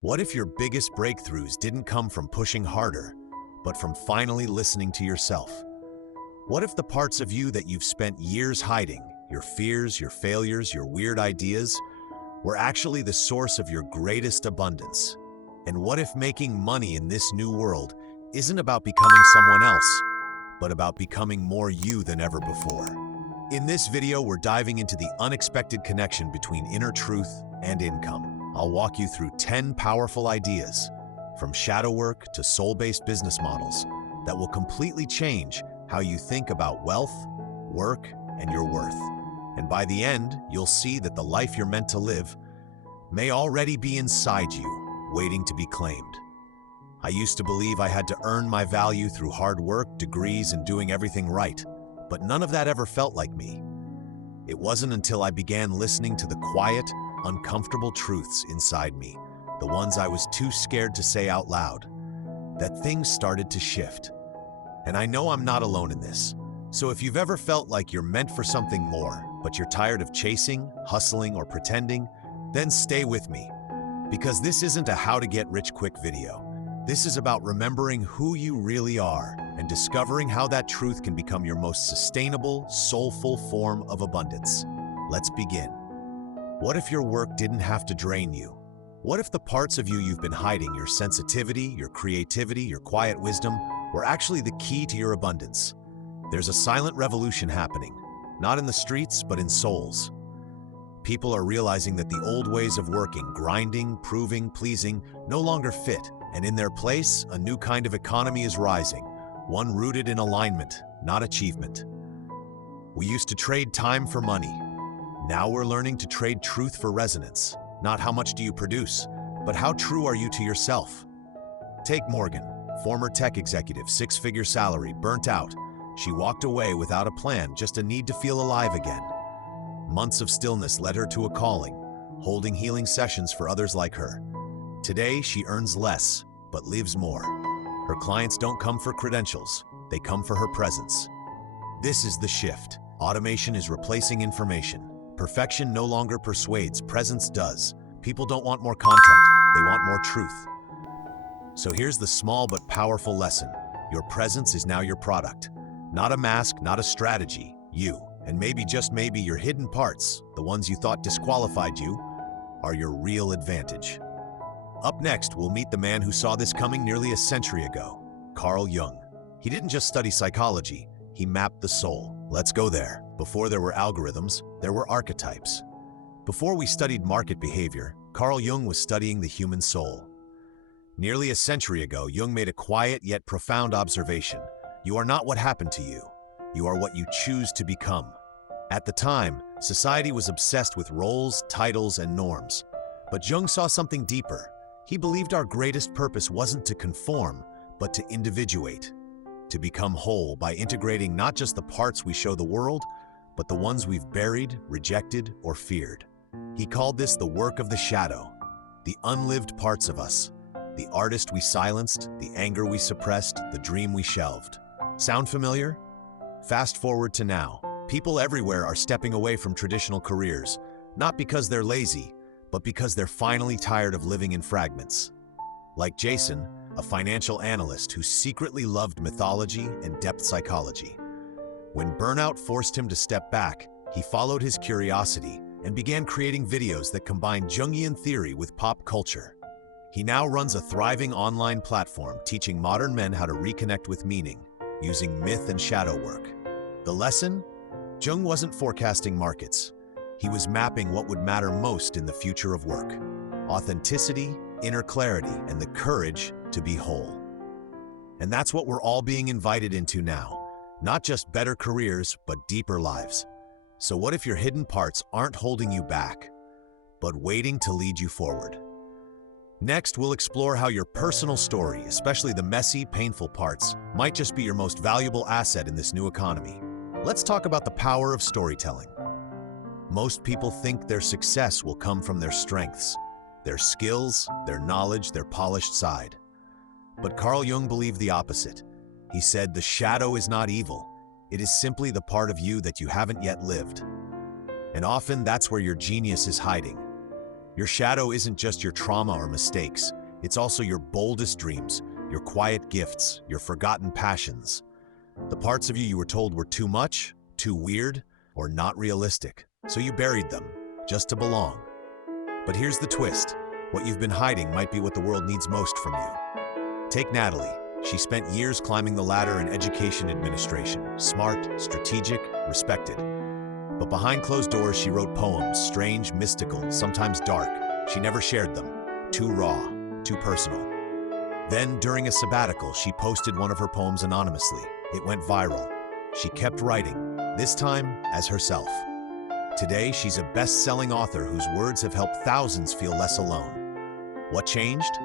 What if your biggest breakthroughs didn't come from pushing harder, but from finally listening to yourself? What if the parts of you that you've spent years hiding, your fears, your failures, your weird ideas, were actually the source of your greatest abundance? And what if making money in this new world isn't about becoming someone else, but about becoming more you than ever before? In this video, we're diving into the unexpected connection between inner truth and income. I'll walk you through 10 powerful ideas, from shadow work to soul-based business models, that will completely change how you think about wealth, work, and your worth. And by the end, you'll see that the life you're meant to live may already be inside you, waiting to be claimed. I used to believe I had to earn my value through hard work, degrees, and doing everything right, but none of that ever felt like me. It wasn't until I began listening to the quiet, uncomfortable truths inside me, the ones I was too scared to say out loud, that things started to shift. And I know I'm not alone in this. So if you've ever felt like you're meant for something more, but you're tired of chasing, hustling, or pretending, then stay with me. Because this isn't a how-to-get-rich-quick video. This is about remembering who you really are and discovering how that truth can become your most sustainable, soulful form of abundance. Let's begin. What if your work didn't have to drain you? What if the parts of you you've been hiding, your sensitivity, your creativity, your quiet wisdom, were actually the key to your abundance? There's a silent revolution happening, not in the streets, but in souls. People are realizing that the old ways of working, grinding, proving, pleasing, no longer fit, and in their place, a new kind of economy is rising, one rooted in alignment, not achievement. We used to trade time for money. Now we're learning to trade truth for resonance. Not how much do you produce, but how true are you to yourself? Take Morgan, former tech executive, six-figure salary, burnt out. She walked away without a plan, just a need to feel alive again. Months of stillness led her to a calling, holding healing sessions for others like her. Today, she earns less, but lives more. Her clients don't come for credentials, they come for her presence. This is the shift. Automation is replacing information. Perfection no longer persuades, presence does. People don't want more content, they want more truth. So here's the small but powerful lesson. Your presence is now your product. Not a mask, not a strategy, you. And maybe, just maybe, your hidden parts, the ones you thought disqualified you, are your real advantage. Up next, we'll meet the man who saw this coming nearly a century ago, Carl Jung. He didn't just study psychology, he mapped the soul. Let's go there. Before there were algorithms, there were archetypes. Before we studied market behavior, Carl Jung was studying the human soul. Nearly a century ago, Jung made a quiet yet profound observation. You are not what happened to you. You are what you choose to become. At the time, society was obsessed with roles, titles, and norms. But Jung saw something deeper. He believed our greatest purpose wasn't to conform, but to individuate. To become whole by integrating not just the parts we show the world, but the ones we've buried, rejected, or feared. He called this the work of the shadow, the unlived parts of us, the artist we silenced, the anger we suppressed, the dream we shelved. Sound familiar? Fast forward to now. People everywhere are stepping away from traditional careers, not because they're lazy, but because they're finally tired of living in fragments. Like Jason, a financial analyst who secretly loved mythology and depth psychology. When burnout forced him to step back, he followed his curiosity and began creating videos that combined Jungian theory with pop culture. He now runs a thriving online platform teaching modern men how to reconnect with meaning, using myth and shadow work. The lesson? Jung wasn't forecasting markets. He was mapping what would matter most in the future of work. Authenticity, inner clarity, and the courage to be whole. And that's what we're all being invited into now. Not just better careers, but deeper lives. So what if your hidden parts aren't holding you back, but waiting to lead you forward? Next, we'll explore how your personal story, especially the messy, painful parts, might just be your most valuable asset in this new economy. Let's talk about the power of storytelling. Most people think their success will come from their strengths, their skills, their knowledge, their polished side. But Carl Jung believed the opposite. He said, the shadow is not evil. It is simply the part of you that you haven't yet lived. And often that's where your genius is hiding. Your shadow isn't just your trauma or mistakes. It's also your boldest dreams, your quiet gifts, your forgotten passions. The parts of you were told were too much, too weird, or not realistic. So you buried them, just to belong. But here's the twist. What you've been hiding might be what the world needs most from you. Take Natalie. She spent years climbing the ladder in education administration. Smart, strategic, respected. But behind closed doors, she wrote poems, strange, mystical, sometimes dark. She never shared them. Too raw, too personal. Then, during a sabbatical, she posted one of her poems anonymously. It went viral. She kept writing, this time as herself. Today, she's a best-selling author whose words have helped thousands feel less alone. What changed?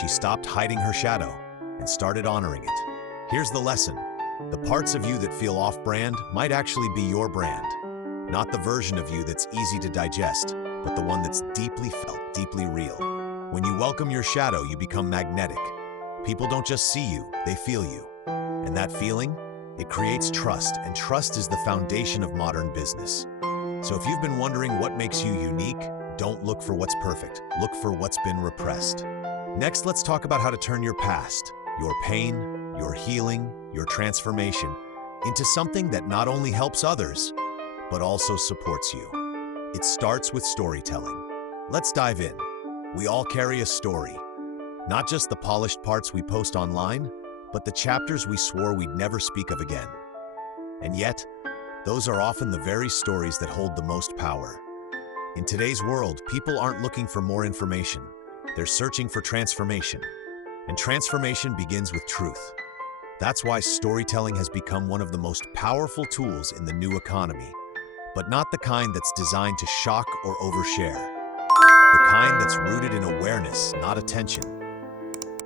She stopped hiding her shadow and started honoring it. Here's the lesson. The parts of you that feel off-brand might actually be your brand. Not the version of you that's easy to digest, but the one that's deeply felt, deeply real. When you welcome your shadow, you become magnetic. People don't just see you, they feel you. And that feeling, it creates trust, and trust is the foundation of modern business. So if you've been wondering what makes you unique, don't look for what's perfect. Look for what's been repressed. Next, let's talk about how to turn your past, your pain, your healing, your transformation, into something that not only helps others, but also supports you. It starts with storytelling. Let's dive in. We all carry a story. Not just the polished parts we post online, but the chapters we swore we'd never speak of again. And yet, those are often the very stories that hold the most power. In today's world, people aren't looking for more information. They're searching for transformation. And transformation begins with truth. That's why storytelling has become one of the most powerful tools in the new economy. But not the kind that's designed to shock or overshare. The kind that's rooted in awareness, not attention.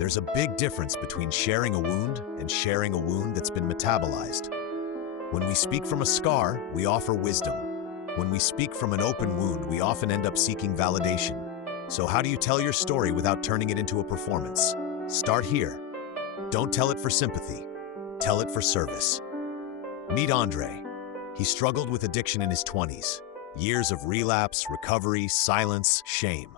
There's a big difference between sharing a wound and sharing a wound that's been metabolized. When we speak from a scar, we offer wisdom. When we speak from an open wound, we often end up seeking validation. So how do you tell your story without turning it into a performance? Start here. Don't tell it for sympathy. Tell it for service. Meet Andre. He struggled with addiction in his 20s. Years of relapse, recovery, silence, shame.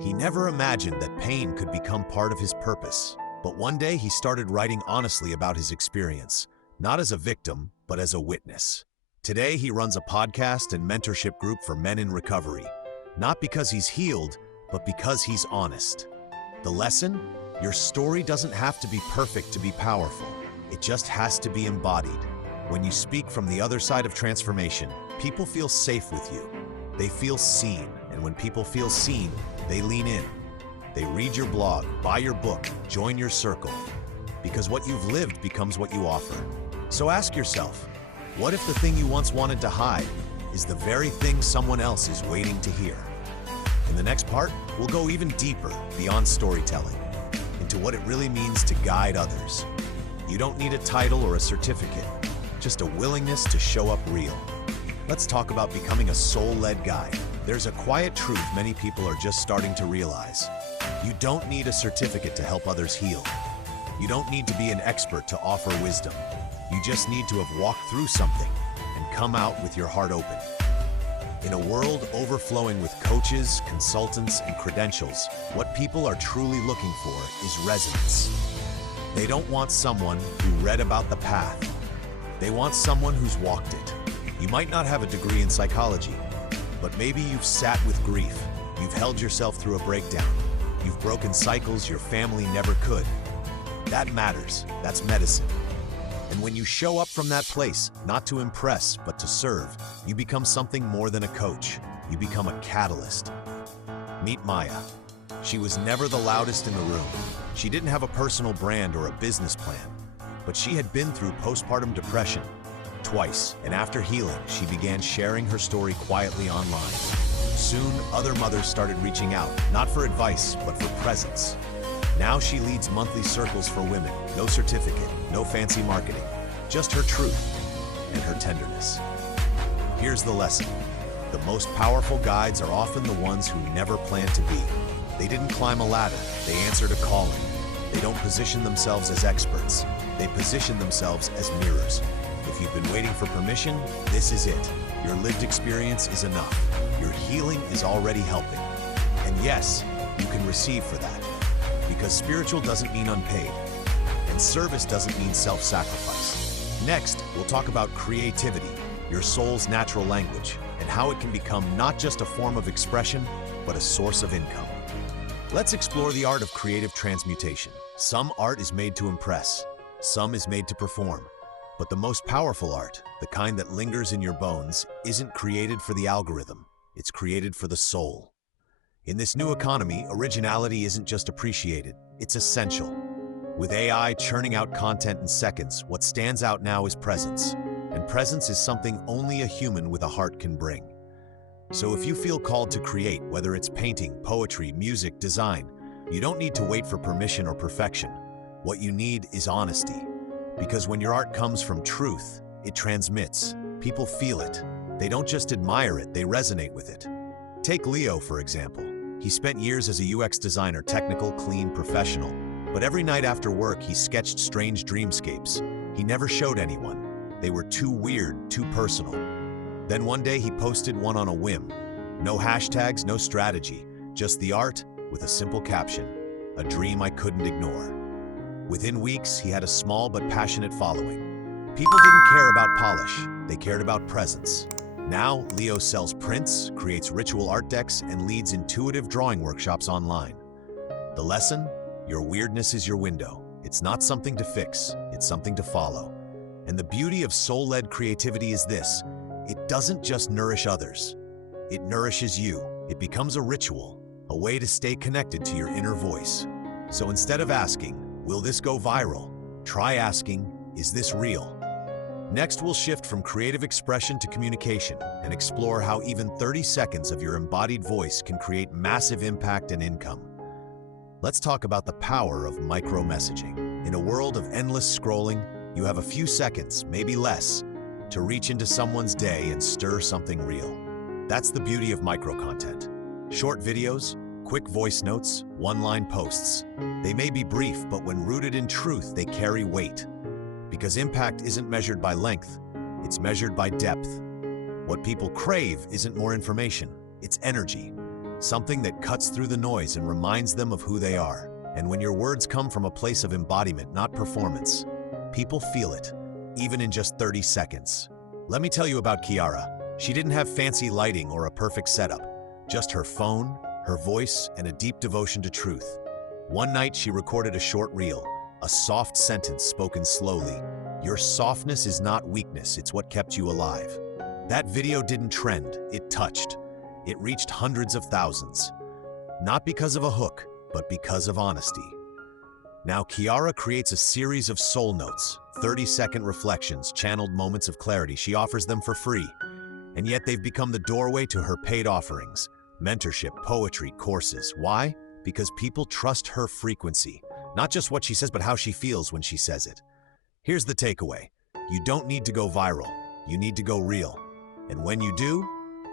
He never imagined that pain could become part of his purpose. But one day he started writing honestly about his experience, not as a victim, but as a witness. Today he runs a podcast and mentorship group for men in recovery, not because he's healed, but because he's honest. The lesson? Your story doesn't have to be perfect to be powerful. It just has to be embodied. When you speak from the other side of transformation, people feel safe with you. They feel seen, and when people feel seen, they lean in. They read your blog, buy your book, join your circle. Because what you've lived becomes what you offer. So ask yourself, what if the thing you once wanted to hide is the very thing someone else is waiting to hear? In the next part, we'll go even deeper beyond storytelling, into what it really means to guide others. You don't need a title or a certificate, just a willingness to show up real. Let's talk about becoming a soul-led guide. There's a quiet truth many people are just starting to realize. You don't need a certificate to help others heal. You don't need to be an expert to offer wisdom. You just need to have walked through something and come out with your heart open. In a world overflowing with coaches, consultants, and credentials, what people are truly looking for is resonance. They don't want someone who read about the path. They want someone who's walked it. You might not have a degree in psychology, but maybe you've sat with grief. You've held yourself through a breakdown. You've broken cycles your family never could. That matters. That's medicine. And when you show up from that place, not to impress, but to serve, you become something more than a coach. You become a catalyst. Meet Maya. She was never the loudest in the room. She didn't have a personal brand or a business plan, but she had been through postpartum depression twice, and after healing, she began sharing her story quietly online. Soon, other mothers started reaching out, not for advice, but for presence. Now she leads monthly circles for women. No certificate, no fancy marketing, just her truth and her tenderness. Here's the lesson. The most powerful guides are often the ones who never planned to be. They didn't climb a ladder, they answered a calling. They don't position themselves as experts. They position themselves as mirrors. If you've been waiting for permission, this is it. Your lived experience is enough. Your healing is already helping. And And yes, you can receive for that. Because spiritual doesn't mean unpaid, and service doesn't mean self-sacrifice. Next, we'll talk about creativity, your soul's natural language, and how it can become not just a form of expression, but a source of income. Let's explore the art of creative transmutation. Some art is made to impress, some is made to perform. But the most powerful art, the kind that lingers in your bones, isn't created for the algorithm, it's created for the soul. In this new economy, originality isn't just appreciated, it's essential. With AI churning out content in seconds, what stands out now is presence. And presence is something only a human with a heart can bring. So if you feel called to create, whether it's painting, poetry, music, design, you don't need to wait for permission or perfection. What you need is honesty. Because when your art comes from truth, it transmits. People feel it. They don't just admire it, they resonate with it. Take Leo, for example. He spent years as a UX designer, technical, clean, professional. But every night after work, he sketched strange dreamscapes. He never showed anyone. They were too weird, too personal. Then one day he posted one on a whim. No hashtags, no strategy, just the art with a simple caption, "A dream I couldn't ignore." Within weeks, he had a small but passionate following. People didn't care about polish, they cared about presence. Now, Leo sells prints, creates ritual art decks, and leads intuitive drawing workshops online. The lesson? Your weirdness is your window. It's not something to fix, it's something to follow. And the beauty of soul-led creativity is this: it doesn't just nourish others, it nourishes you. It becomes a ritual, a way to stay connected to your inner voice. So instead of asking, "Will this go viral?" try asking, "Is this real?" Next, we'll shift from creative expression to communication and explore how even 30 seconds of your embodied voice can create massive impact and income. Let's talk about the power of micro-messaging. In a world of endless scrolling, you have a few seconds, maybe less, to reach into someone's day and stir something real. That's the beauty of micro-content. Short videos, quick voice notes, one-line posts. They may be brief, but when rooted in truth, they carry weight. Because impact isn't measured by length, it's measured by depth. What people crave isn't more information, it's energy. Something that cuts through the noise and reminds them of who they are. And when your words come from a place of embodiment, not performance, people feel it, even in just 30 seconds. Let me tell you about Kiara. She didn't have fancy lighting or a perfect setup, just her phone, her voice, and a deep devotion to truth. One night, she recorded a short reel, a soft sentence spoken slowly. "Your softness is not weakness, it's what kept you alive." That video didn't trend, it touched. It reached hundreds of thousands. Not because of a hook, but because of honesty. Now, Kiara creates a series of soul notes, 30-second reflections, channeled moments of clarity. She offers them for free. And yet they've become the doorway to her paid offerings, mentorship, poetry, courses. Why? Because people trust her frequency. Not just what she says, but how she feels when she says it. Here's the takeaway. You don't need to go viral. You need to go real. And when you do,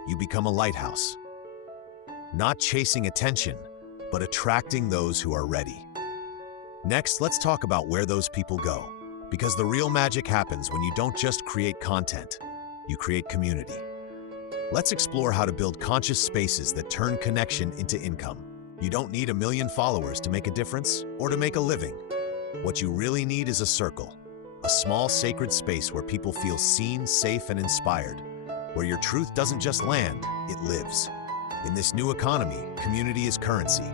you become a lighthouse. Not chasing attention, but attracting those who are ready. Next, let's talk about where those people go. Because the real magic happens when you don't just create content, you create community. Let's explore how to build conscious spaces that turn connection into income. You don't need 1 million followers to make a difference or to make a living. What you really need is a circle, a small sacred space where people feel seen, safe, and inspired, where your truth doesn't just land, it lives. In this new economy, community is currency.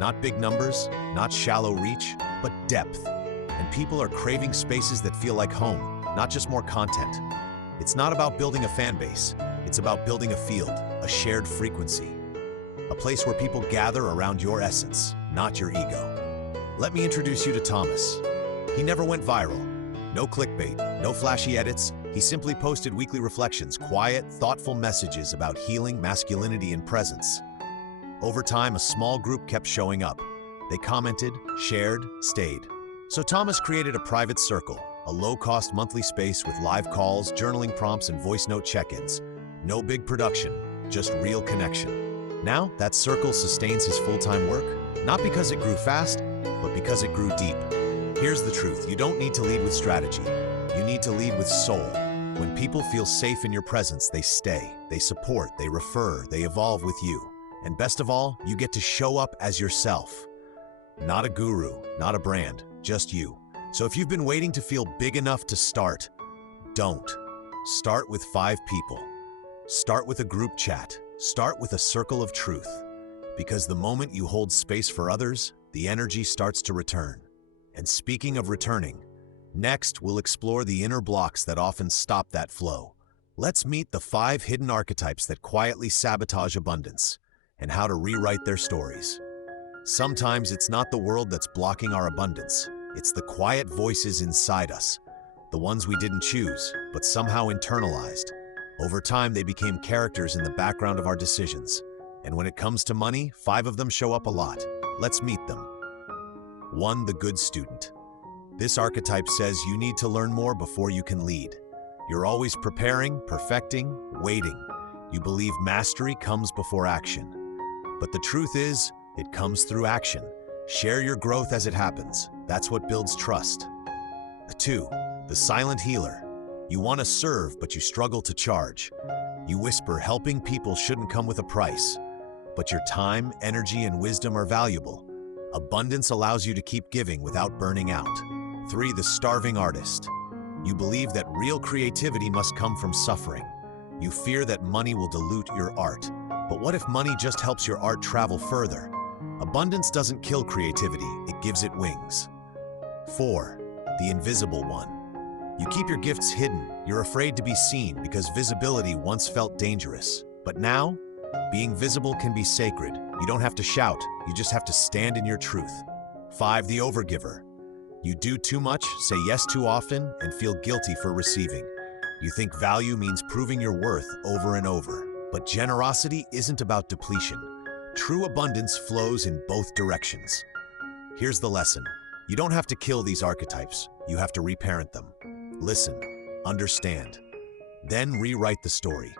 Not big numbers, not shallow reach, but depth. And people are craving spaces that feel like home, not just more content. It's not about building a fan base, it's about building a field, a shared frequency. A place where people gather around your essence, not your ego. Let me introduce you to Thomas. He never went viral. No clickbait, no flashy edits. He simply posted weekly reflections, quiet, thoughtful messages about healing, masculinity, and presence. Over time, a small group kept showing up. They commented, shared, stayed. So Thomas created a private circle, a low-cost monthly space with live calls, journaling prompts, and voice note check-ins. No big production, just real connection. Now, that circle sustains his full-time work, not because it grew fast, but because it grew deep. Here's the truth, you don't need to lead with strategy. You need to lead with soul. When people feel safe in your presence, they stay, they support, they refer, they evolve with you. And best of all, you get to show up as yourself. Not a guru, not a brand, just you. So if you've been waiting to feel big enough to start, don't. Start with 5 people. Start with a group chat. Start with a circle of truth. Because the moment you hold space for others, the energy starts to return. And speaking of returning, next we'll explore the inner blocks that often stop that flow. Let's meet the 5 hidden archetypes that quietly sabotage abundance, and how to rewrite their stories. Sometimes it's not the world that's blocking our abundance. It's the quiet voices inside us, the ones we didn't choose, but somehow internalized. Over time, they became characters in the background of our decisions. And when it comes to money, 5 of them show up a lot. Let's meet them. 1. The good student. This archetype says you need to learn more before you can lead. You're always preparing, perfecting, waiting. You believe mastery comes before action. But the truth is, it comes through action. Share your growth as it happens. That's what builds trust. 2. The silent healer. You want to serve, but you struggle to charge. You whisper helping people shouldn't come with a price. But your time, energy, and wisdom are valuable. Abundance allows you to keep giving without burning out. 3. The starving artist. You believe that real creativity must come from suffering. You fear that money will dilute your art. But what if money just helps your art travel further? Abundance doesn't kill creativity, it gives it wings. 4. The invisible one. You keep your gifts hidden. You're afraid to be seen because visibility once felt dangerous. But now, being visible can be sacred. You don't have to shout, you just have to stand in your truth. 5. The overgiver. You do too much, say yes too often, and feel guilty for receiving. You think value means proving your worth over and over. But generosity isn't about depletion. True abundance flows in both directions. Here's the lesson. You don't have to kill these archetypes. You have to reparent them. Listen, understand, then rewrite the story.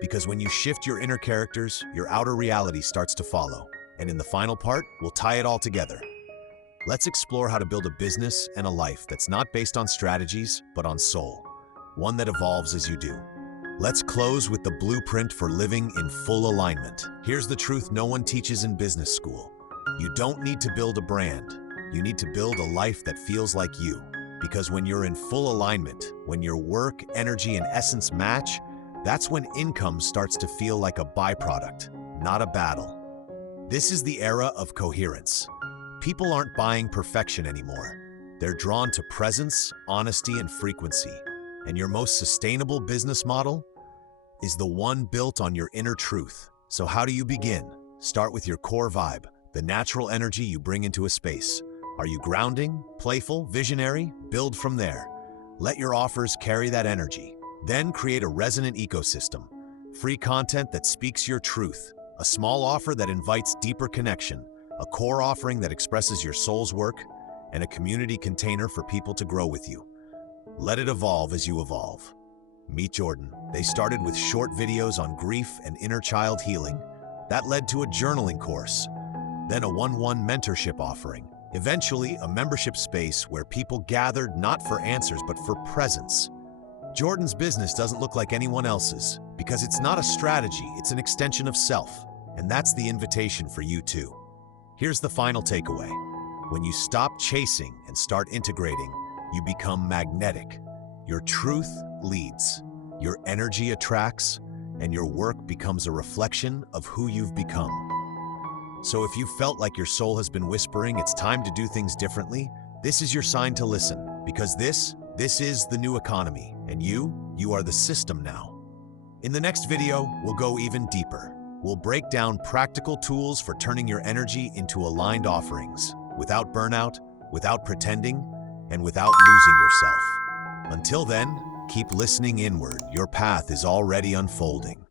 Because when you shift your inner characters, your outer reality starts to follow. And in the final part, we'll tie it all together. Let's explore how to build a business and a life that's not based on strategies, but on soul. One that evolves as you do. Let's close with the blueprint for living in full alignment. Here's the truth no one teaches in business school. You don't need to build a brand. You need to build a life that feels like you. Because when you're in full alignment, when your work, energy, and essence match, that's when income starts to feel like a byproduct, not a battle. This is the era of coherence. People aren't buying perfection anymore. They're drawn to presence, honesty, and frequency. And your most sustainable business model is the one built on your inner truth. So how do you begin? Start with your core vibe, the natural energy you bring into a space. Are you grounding, playful, visionary? Build from there. Let your offers carry that energy. Then create a resonant ecosystem. Free content that speaks your truth. A small offer that invites deeper connection. A core offering that expresses your soul's work. And a community container for people to grow with you. Let it evolve as you evolve. Meet Jordan. They started with short videos on grief and inner child healing. That led to a journaling course. Then a one-on-one mentorship offering. Eventually, a membership space where people gathered not for answers but for presence. Jordan's business doesn't look like anyone else's because it's not a strategy, it's an extension of self. And that's the invitation for you too. Here's the final takeaway. When you stop chasing and start integrating, you become magnetic. Your truth leads, your energy attracts, and your work becomes a reflection of who you've become. So if you felt like your soul has been whispering it's time to do things differently, this is your sign to listen, because this is the new economy, and you are the system now. In the next video, we'll go even deeper. We'll break down practical tools for turning your energy into aligned offerings, without burnout, without pretending, and without losing yourself. Until then, keep listening inward. Your path is already unfolding.